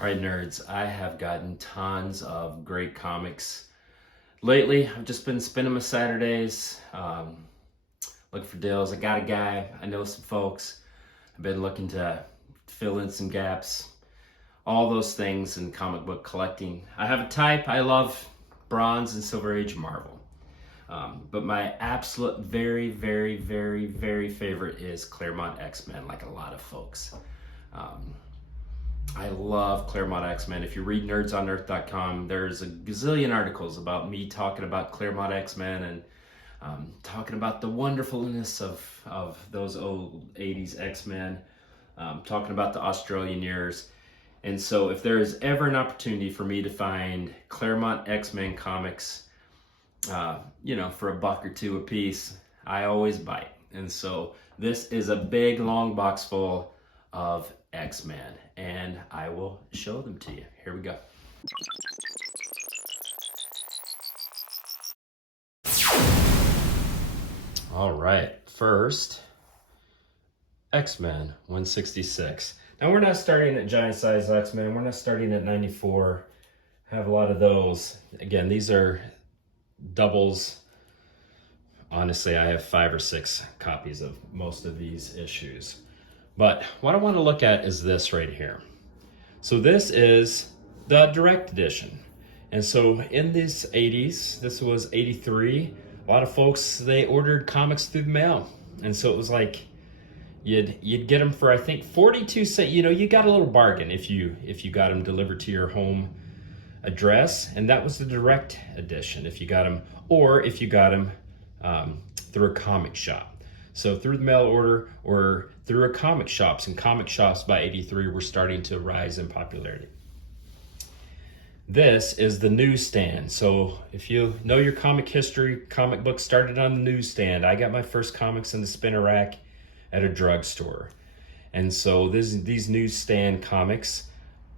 All right, nerds, I have gotten tons of great comics lately. I've just been spending my Saturdays looking for deals. I got a guy, I know some folks. I've been looking to fill in some gaps, all those things in comic book collecting. I have a type. I love Bronze and Silver Age Marvel. But my absolute very favorite is Claremont X-Men, like a lot of folks. I love Claremont X-Men. If you read nerdsonearth.com, there's a gazillion articles about me talking about Claremont X-Men and talking about the wonderfulness of those old 80s X-Men, talking about the Australian years. And so if there is ever an opportunity for me to find Claremont X-Men comics, for $1 or $2 a piece, I always bite. And so this is a big long box full of X-Men, and I will show them to you. Here we go. All right, first, X-Men 166. Now we're not starting at giant size X-Men, we're not starting at 94. I have a lot of those. Again, these are doubles. Honestly, I have 5 or 6 copies of most of these issues. But what I want to look at is this right here. So this is the direct edition. And so in these 80s, this was 83, a lot of folks, they ordered comics through the mail. And so it was like, you'd get them for, I think, 42 cents. You got a little bargain if you got them delivered to your home address. And that was the direct edition if you got them, or if you got them through a comic shop. So through the mail order or through a comic shops, and comic shops by 83 were starting to rise in popularity. This is the newsstand. So if you know your comic history, comic books started on the newsstand. I got my first comics in the spinner rack at a drugstore. And so these newsstand comics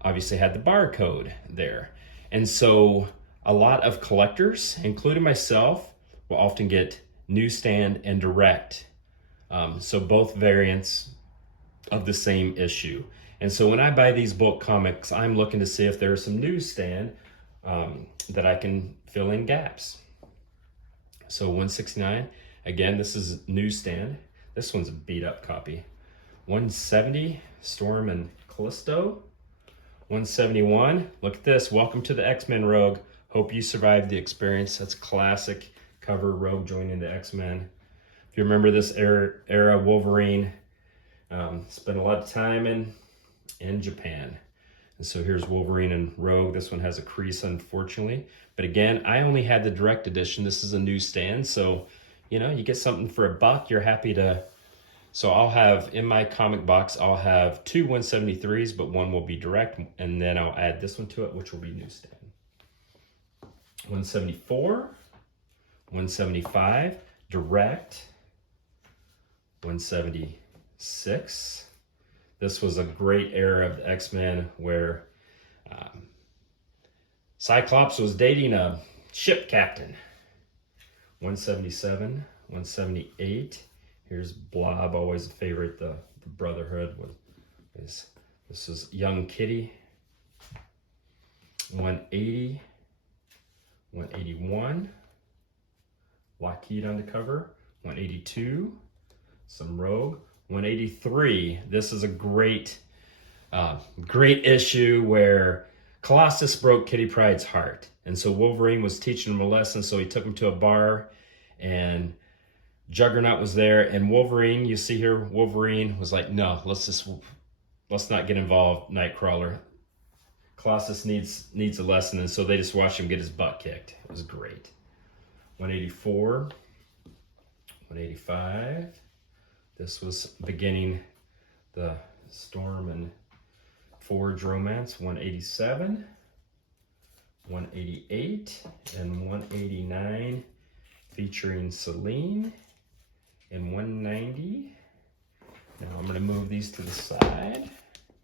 obviously had the barcode there. And so a lot of collectors, including myself, will often get newsstand and direct. So both variants of the same issue. And so when I buy these bulk comics, I'm looking to see if there's some newsstand that I can fill in gaps. So 169, again, this is newsstand. This one's a beat up copy. 170, Storm and Callisto. 171, look at this, Welcome to the X-Men Rogue. Hope you survived the experience. That's a classic cover, Rogue joining the X-Men. If you remember this era Wolverine spent a lot of time in Japan. And so here's Wolverine and Rogue. This one has a crease, unfortunately. But again, I only had the direct edition. This is a newsstand. So, you get something for $1, you're happy to. So I'll have, in my comic box, I'll have 2 173s, but one will be direct. And then I'll add this one to it, which will be newsstand. 174, 175, direct. 176. This was a great era of the X-Men where Cyclops was dating a ship captain. 177, 178. Here's Blob, always a favorite. The Brotherhood this is Young Kitty. 180, 181. Lockheed on the cover. 182. Some Rogue. 183. This is a great issue where Colossus broke Kitty Pryde's heart. And so Wolverine was teaching him a lesson, so he took him to a bar, and Juggernaut was there, and Wolverine, you see here, Wolverine was like, no, let's not get involved, Nightcrawler. Colossus needs a lesson, and so they just watched him get his butt kicked. It was great. 184. 185. This was beginning the Storm and Forge romance. 187, 188, and 189, featuring Celine, and 190. Now I'm going to move these to the side,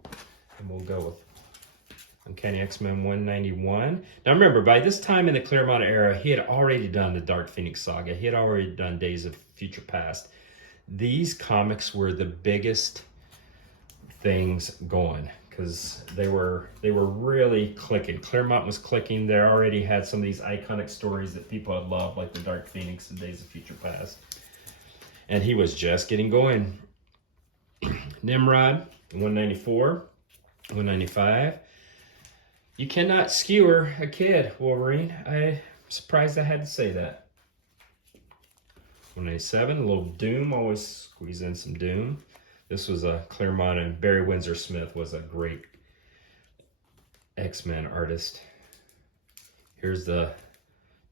and we'll go with Uncanny X-Men 191. Now remember, by this time in the Claremont era, he had already done the Dark Phoenix saga. He had already done Days of Future Past. These comics were the biggest things going because they were really clicking. Claremont was clicking. They already had some of these iconic stories that people had loved, like the Dark Phoenix and Days of Future Past. And he was just getting going. Nimrod, 194, 195. You cannot skewer a kid, Wolverine. I'm surprised I had to say that. 197, a little Doom, always squeeze in some Doom. This was a Claremont, and Barry Windsor Smith was a great X-Men artist. Here's the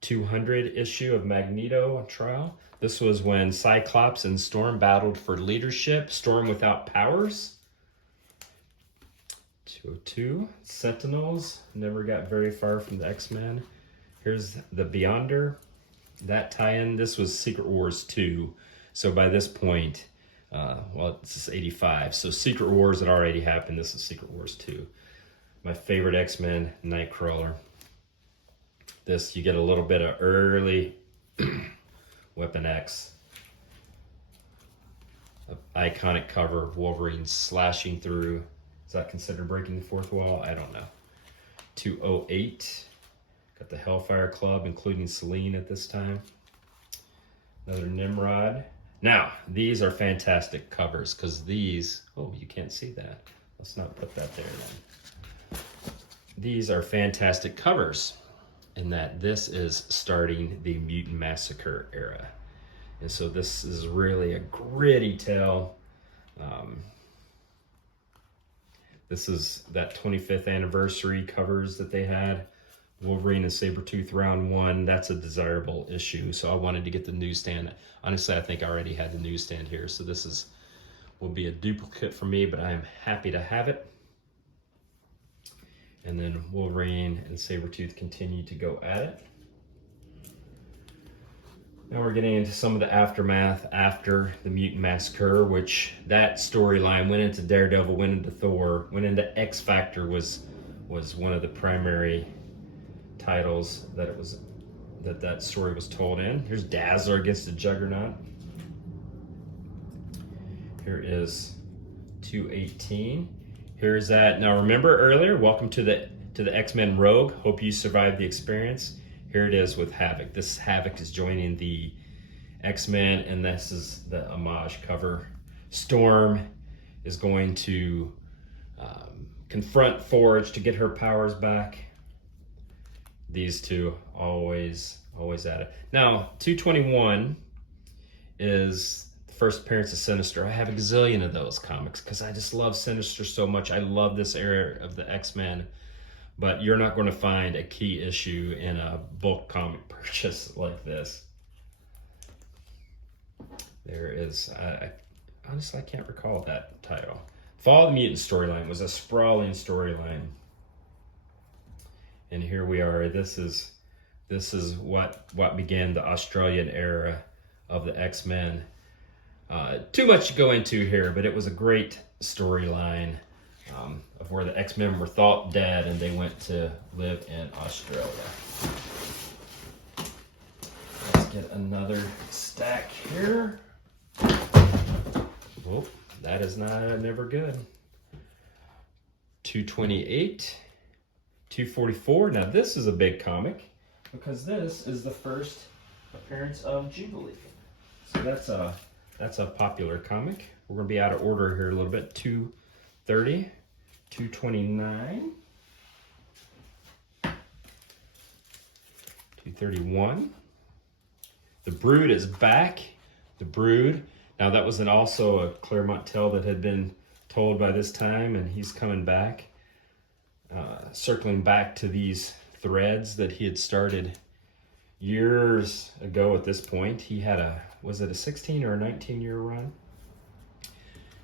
200 issue of Magneto on trial. This was when Cyclops and Storm battled for leadership. Storm without powers. 202, Sentinels. Never got very far from the X-Men. Here's the Beyonder. That tie-in, this was Secret Wars 2. So by this point, well, this is 85. So Secret Wars had already happened. This is Secret Wars 2. My favorite X-Men, Nightcrawler. This, you get a little bit of early Weapon X. An iconic cover of Wolverine slashing through. Is that considered breaking the fourth wall? I don't know. 208. Got the Hellfire Club, including Selene at this time. Another Nimrod. Now, these are fantastic covers, because these... Oh, you can't see that. Let's not put that there then. These are fantastic covers, in that this is starting the Mutant Massacre era. And so this is really a gritty tale. This is that 25th anniversary covers that they had. Wolverine and Sabretooth round 1. That's a desirable issue, so I wanted to get the newsstand. Honestly, I think I already had the newsstand here, so this will be a duplicate for me, but I am happy to have it. And then Wolverine and Sabretooth continue to go at it. Now we're getting into some of the aftermath after the Mutant Massacre, which that storyline went into Daredevil, went into Thor, went into X-Factor, was one of the primary titles that story was told in. Here's Dazzler against the Juggernaut. Here is 218. Here's that. Now remember earlier, welcome to the X-Men Rogue. Hope you survived the experience. Here it is with Havoc. This Havoc is joining the X-Men, and this is the homage cover. Storm is going to confront Forge to get her powers back. These two always at it. Now, 221 is the first appearance of Sinister. I have a gazillion of those comics because I just love Sinister so much. I love this era of the X-Men. But you're not going to find a key issue in a bulk comic purchase like this. There is, honestly, I can't recall that title. Fall of the Mutant storyline was a sprawling storyline. And here we are. This is what began the Australian era of the X-Men. Too much to go into here, but it was a great storyline. Of where the X-Men were thought dead and they went to live in Australia. Let's get another stack here. Oh, that is never good. 228, 244. Now this is a big comic because this is the first appearance of Jubilee. So that's a popular comic. We're gonna be out of order here a little bit. 230. 229, 231. The Brood is back. The Brood. Now that was also a Claremont tale that had been told by this time, and he's coming back, circling back to these threads that he had started years ago. At this point, he had was it a 16 or a 19-year run?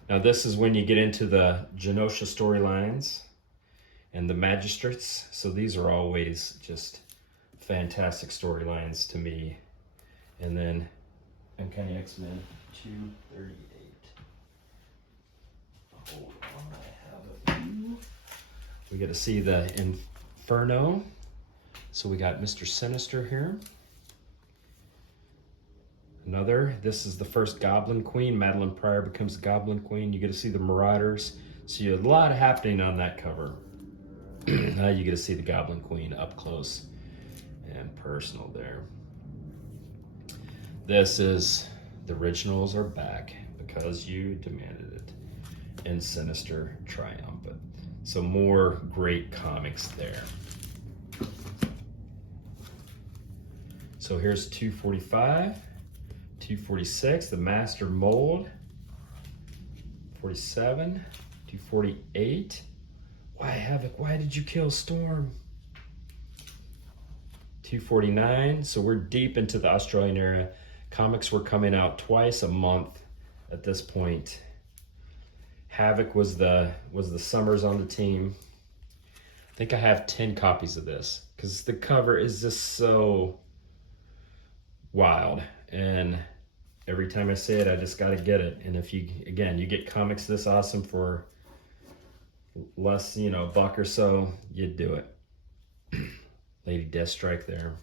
Now this is when you get into the Genosha storylines and the Magistrates. So these are always just fantastic storylines to me. And then Uncanny X-Men 238. Hold on, I have a few. We get to see the Inferno. So we got Mr. Sinister here. This is the first Goblin Queen. Madeline Pryor becomes the Goblin Queen. You get to see the Marauders. So you have a lot happening on that cover. Now you get to see the Goblin Queen up close and personal there. This is, the originals are back because you demanded it. And Sinister triumphant. So more great comics there. So here's 245, 246, the Master Mold, 47, 248. Why Havoc? Why did you kill Storm? 249. So we're deep into the Australian era. Comics were coming out twice a month at this point. Havoc was the Summers on the team. I think I have 10 copies of this because the cover is just so wild, and every time I see it, I just got to get it. And if you get comics this awesome for less, $1 or so, you'd do it. Lady Deathstrike there.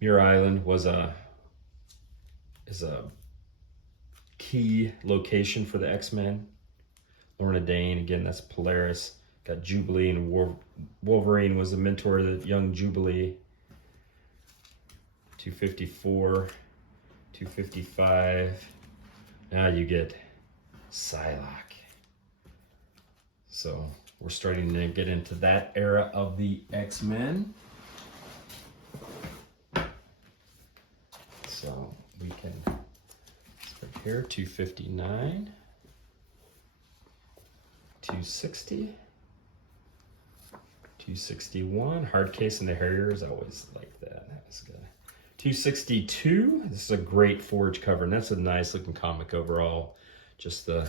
Muir Island is a key location for the X-Men. Lorna Dane, again, that's Polaris. Got Jubilee, and Wolverine was the mentor of the young Jubilee. 254, 255. Now you get Psylocke. So we're starting to get into that era of the X-Men. So we can start here, 259, 260, 261. Hard case and the Harriers, I always like that. That was good. 262. This is a great Forge cover, and that's a nice looking comic overall. Just the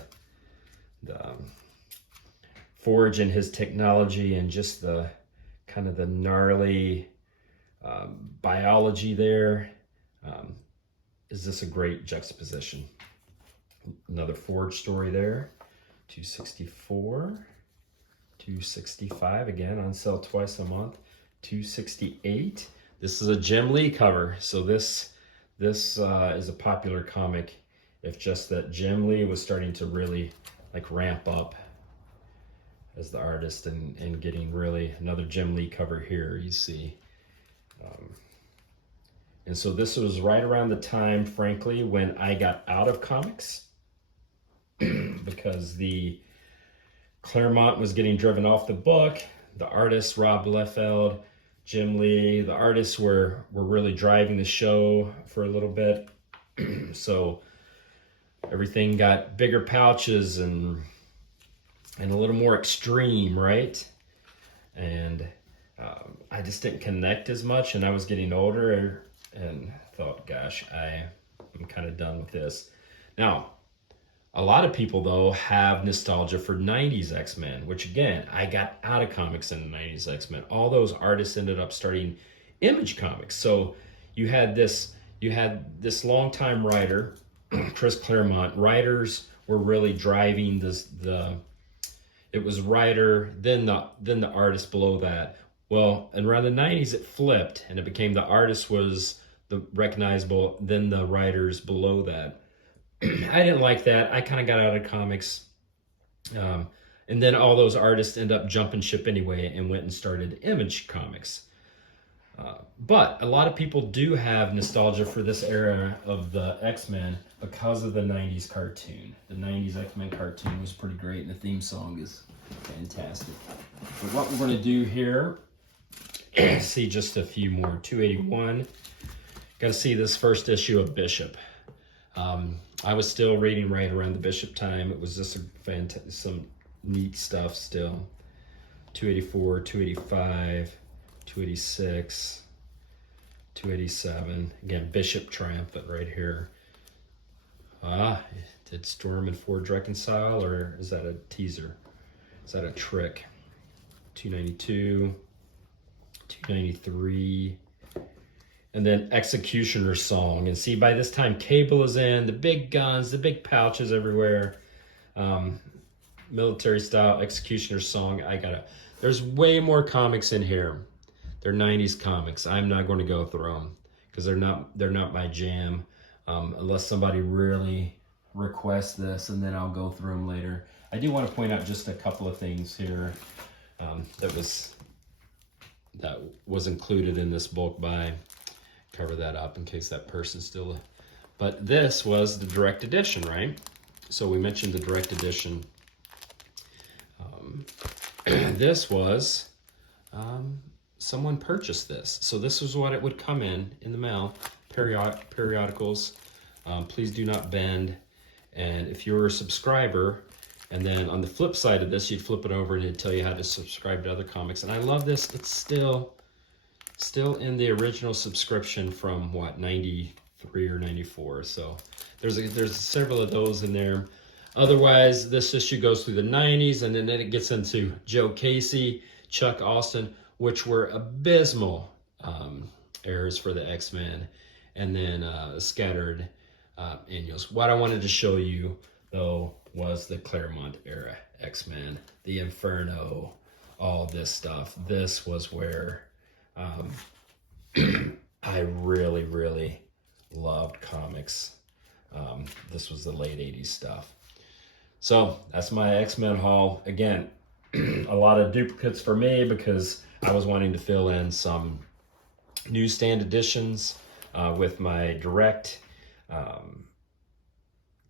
Forge and his technology, and just the kind of the gnarly biology there. Is this a great juxtaposition? Another Forge story there. 264, 265, again on sale twice a month. 268. This is a Jim Lee cover, so this is a popular comic. If just that Jim Lee was starting to really ramp up as the artist and getting really another Jim Lee cover here, you see. And so this was right around the time, frankly, when I got out of comics because the Claremont was getting driven off the book. The artist, Rob Liefeld, Jim Lee, the artists were really driving the show for a little bit. So everything got bigger pouches and a little more extreme, right? And I just didn't connect as much, and I was getting older and thought, gosh, I'm kind of done with this. Now, a lot of people, though, have nostalgia for 90s X-Men, which, again, I got out of comics in the 90s X-Men. All those artists ended up starting Image Comics. So you had this longtime writer, Chris Claremont. Writers were really driving it was writer, then the artist below that. Well, and around the 90s, it flipped, and it became the artist was the recognizable, then the writers below that. I didn't like that. I kind of got out of comics. And then all those artists end up jumping ship anyway and went and started Image Comics. But a lot of people do have nostalgia for this era of the X-Men because of the 90s cartoon. The 90s X-Men cartoon was pretty great, and the theme song is fantastic. So what we're going to do here, see just a few more. 281. Got to see this first issue of Bishop. I was still reading right around the Bishop time. It was just some neat stuff still. 284, 285, 286, 287. Again, Bishop triumphant right here. Did Storm and Forge reconcile, or is that a teaser? Is that a trick? 292, 293. And then Executioner's Song. And see, by this time, Cable is in, the big guns, the big pouches everywhere. Military style Executioner's Song. There's way more comics in here. They're 90s comics. I'm not going to go through them because they're not my jam. Unless somebody really request this, and then I'll go through them later. I do want to point out just a couple of things here that was included in this bulk buy. Cover that up in case that person's still. But this was the direct edition, right? So we mentioned the direct edition. This was someone purchased this, so this was what it would come in the mail. Periodicals. Please do not bend. And if you're a subscriber, and then on the flip side of this, you'd flip it over and it'd tell you how to subscribe to other comics. And I love this. It's still in the original subscription from what, 93 or 94. So there's several of those in there. Otherwise, this issue goes through the 90s, and then it gets into Joe Casey, Chuck Austin, which were abysmal errors for the X-Men, and then scattered annuals. What I wanted to show you, though, was the Claremont era X-Men, the Inferno, all this stuff. This was where I really, really loved comics. This was the late 80s stuff. So that's my X-Men haul. Again, a lot of duplicates for me because I was wanting to fill in some newsstand editions with my direct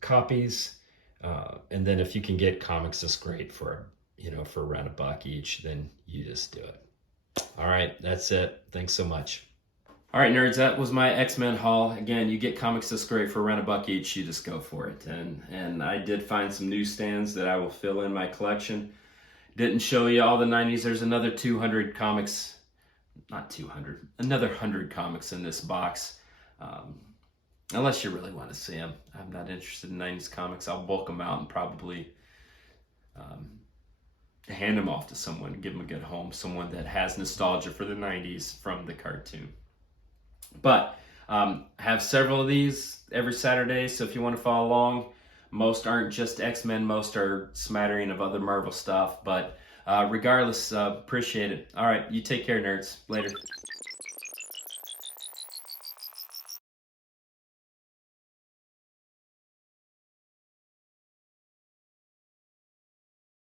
copies. And then if you can get comics this great for around $1 each, then you just do it. All right, that's it. Thanks so much. All right, nerds, that was my X-Men haul. Again, you get comics this great for around $1 each, you just go for it. And I did find some newsstands that I will fill in my collection. Didn't show you all the 90s. There's another 200 comics, not 200, another 100 comics in this box. Unless you really want to see them. I'm not interested in 90s comics. I'll bulk them out and probably hand them off to someone, give them a good home, someone that has nostalgia for the 90s from the cartoon. But have several of these every Saturday, so if you want to follow along, most aren't just X-Men, most are smattering of other Marvel stuff, but regardless, appreciate it. All right, you take care, nerds. Later.